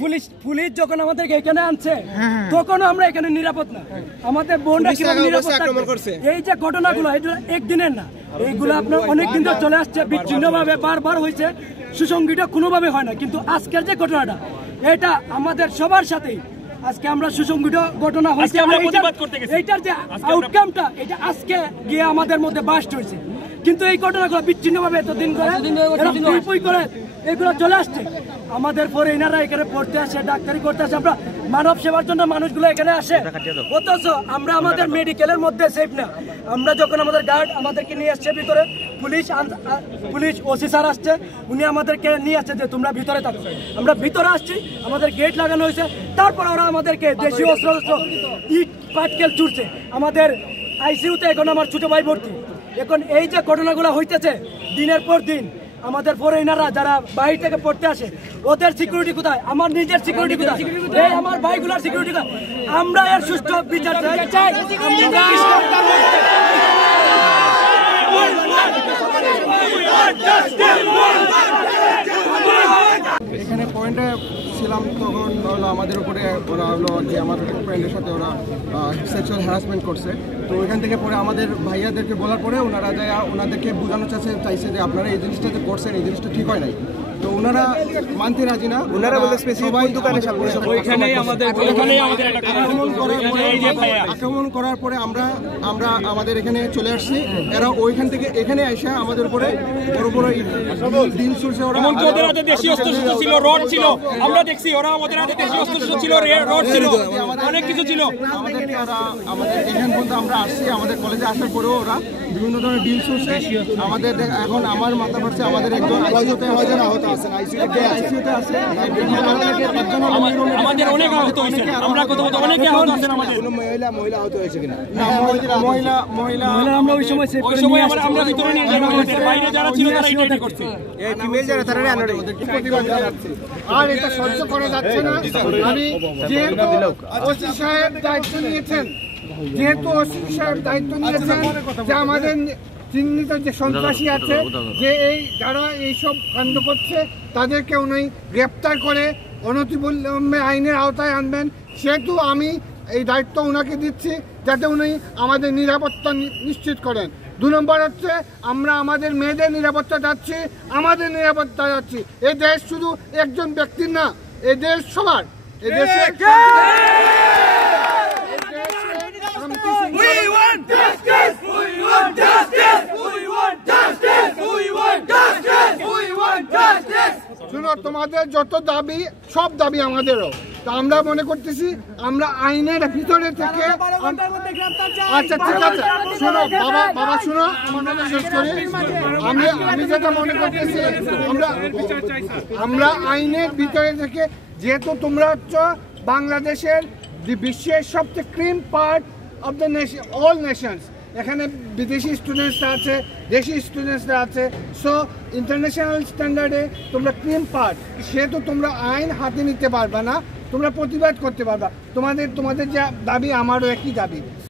Police যখন আমাদেরকে এখানে আনছে তখন আমরা এখানে নিরাপদ না। আমাদের বোনরা কিভাবে নিরাপদ থাকবে? এই যে ঘটনাগুলো এটা একদিনের না, এইগুলো আপনার অনেকদিন ধরে চলে আসছে, বিচ্ছিন্নভাবে বারবার হয়েছে, সুসংগঠিত কোনোভাবে হয় না। কিন্তু আজকের যে ঘটনাটা এটা আমাদের সবার সাথেই আজকে আমরা সুসংগঠিত ঘটনা হয়েছে, এইটার যে আউটকামটা এটা আজকে গিয়ে আমাদের মধ্যে বাস্ট হয়েছে। কিন্তু এই ঘটনাগুলো বিচ্ছিন্নভাবে এতদিন করে এগুলো চলে আসছে। আমাদের পরে এনারা এখানে পড়তে আসে, ডাক্তারি করতে আসে, আমরা মানব সেবার জন্য মানুষগুলো এখানে আসে, অথচ আমরা আমাদের মেডিকেলের মধ্যে সেফ না। আমরা যখন আমাদের গার্ড আমাদেরকে নিয়ে আসছে ভিতরে, পুলিশ ওসি স্যার আসছে, উনি আমাদেরকে নিয়ে আসছে যে তোমরা ভিতরে থাকো। আমরা ভিতরে আসছি, আমাদের গেট লাগানো হয়েছে, তারপর ওরা আমাদেরকে দেশীয় অস্ত্র ইট পাটকেল ছুটছে। আমাদের আইসিইউতে এখন আমার ছোট ভাই ভর্তি। এখন এই যে ঘটনাগুলো হইতেছে দিনের পর দিন, আমাদের ফরেনাররা যারা বাইরে থেকে পড়তে আসে ওদের সিকিউরিটি কোথায়, আমার নিজের সিকিউরিটি কোথায়, এই আমার ভাইগুলোর সিকিউরিটি কোথায়? আমরা এর সুষ্ঠু বিচার চাই। এখানে পয়েন্টে ছিলাম তখন হলো আমাদের উপরে ওরা হলো যে আমাদের ফ্রেন্ডের সাথে ওরা সেক্সুয়াল হ্যারাসমেন্ট করছে। তো ওইখান থেকে পরে আমাদের ভাইয়াদেরকে বলার পরে ওনারা যায় ওনাদেরকে বোঝানো চাইছে যে আপনারা এই জিনিসটা যে করছেন এই জিনিসটা ঠিক হয় নাই। তো ওনারা মানতে রাজি না। ওনারা বলে আক্রমণ করার পরে আমরা আমাদের এখানে চলে আসছি। এরা ওইখান থেকে এখানে এসে আমাদের উপরে বড় বড় দিন ছুড়ছে। ওরা দেশীয় অস্ত্র ছিল, রড ছিল, আমরা দেখছি ওরা আমাদের হাতে দেশীয় অস্ত্র ছিল, রড ছিল, অনেক কিছু ছিল। আমাদেরকে আমাদের এখান পর্যন্ত আমরা আসছি, আমাদের কলেজে আসার পরেও ওরা বিভিন্ন ধরনের ডিল ছুড়ছে আমাদের। এখন আমার মাথা পড়ছে আমাদের একজন আইসিইউতে আছে, আমাদের অনেক আহত হয়েছে, আমরা কথা অনেকে আহত আছেন। আমাদের মহিলা আহত হয়েছে কিনা? মহিলা আমরা ওই সময় আমরা ভিতরে নিয়ে যাবো, বাইরে যারা ছিল তারা ইন্টারভিউ করছে, এই ফিমেল যারা তারা প্রতিবাদ জানাচ্ছে। আর এটা সহ্য করা যাচ্ছে না। আমি যেহেতু ওসি সাহেব দায়িত্ব নিয়েছেন যে আমাদের চিহ্নিত যে সন্ত্রাসী আছে, যে এই যারা এইসব কাণ্ড করছে তাদেরকে উনি গ্রেপ্তার করে অনতিবিলম্বে আইনের আওতায় আনবেন, সেহেতু আমি এই দায়িত্ব ওনাকে দিচ্ছি যাতে উনি আমাদের নিরাপত্তা নিশ্চিত করেন। 2 নম্বর হচ্ছে আমরা আমাদের মেয়েদের নিরাপত্তা চাচ্ছি, আমাদের নিরাপত্তা চাচ্ছি। এই দেশ শুধু একজন ব্যক্তির না, এই দেশ সবার। এই দেশে শুনো, তোমাদের যত দাবি সব দাবি আমাদেরও। তা আমরা মনে করতেছি আমরা আইনের ভিতরে থেকে, আচ্ছা ঠিক আছে শোনো বাবা শোনো, আমার মনে শেষ করি। আমি যেটা মনে করতেছি আমরা আইনের ভিতরে থেকে, যেহেতু তোমরা হচ্ছে বাংলাদেশের বিশ্বের সবচেয়ে cream part of the nation, all Nations, এখানে বিদেশি স্টুডেন্টসরা আছে, দেশি স্টুডেন্টসরা আছে। সো ইন্টারন্যাশনাল স্ট্যান্ডার্ডে তোমরা ক্রিম পার্ট, সেহেতু তোমরা আইন হাতে নিতে পারবে না, তোমরা প্রতিবাদ করতে পারবা। তোমাদের যা দাবি আমারও একই দাবি।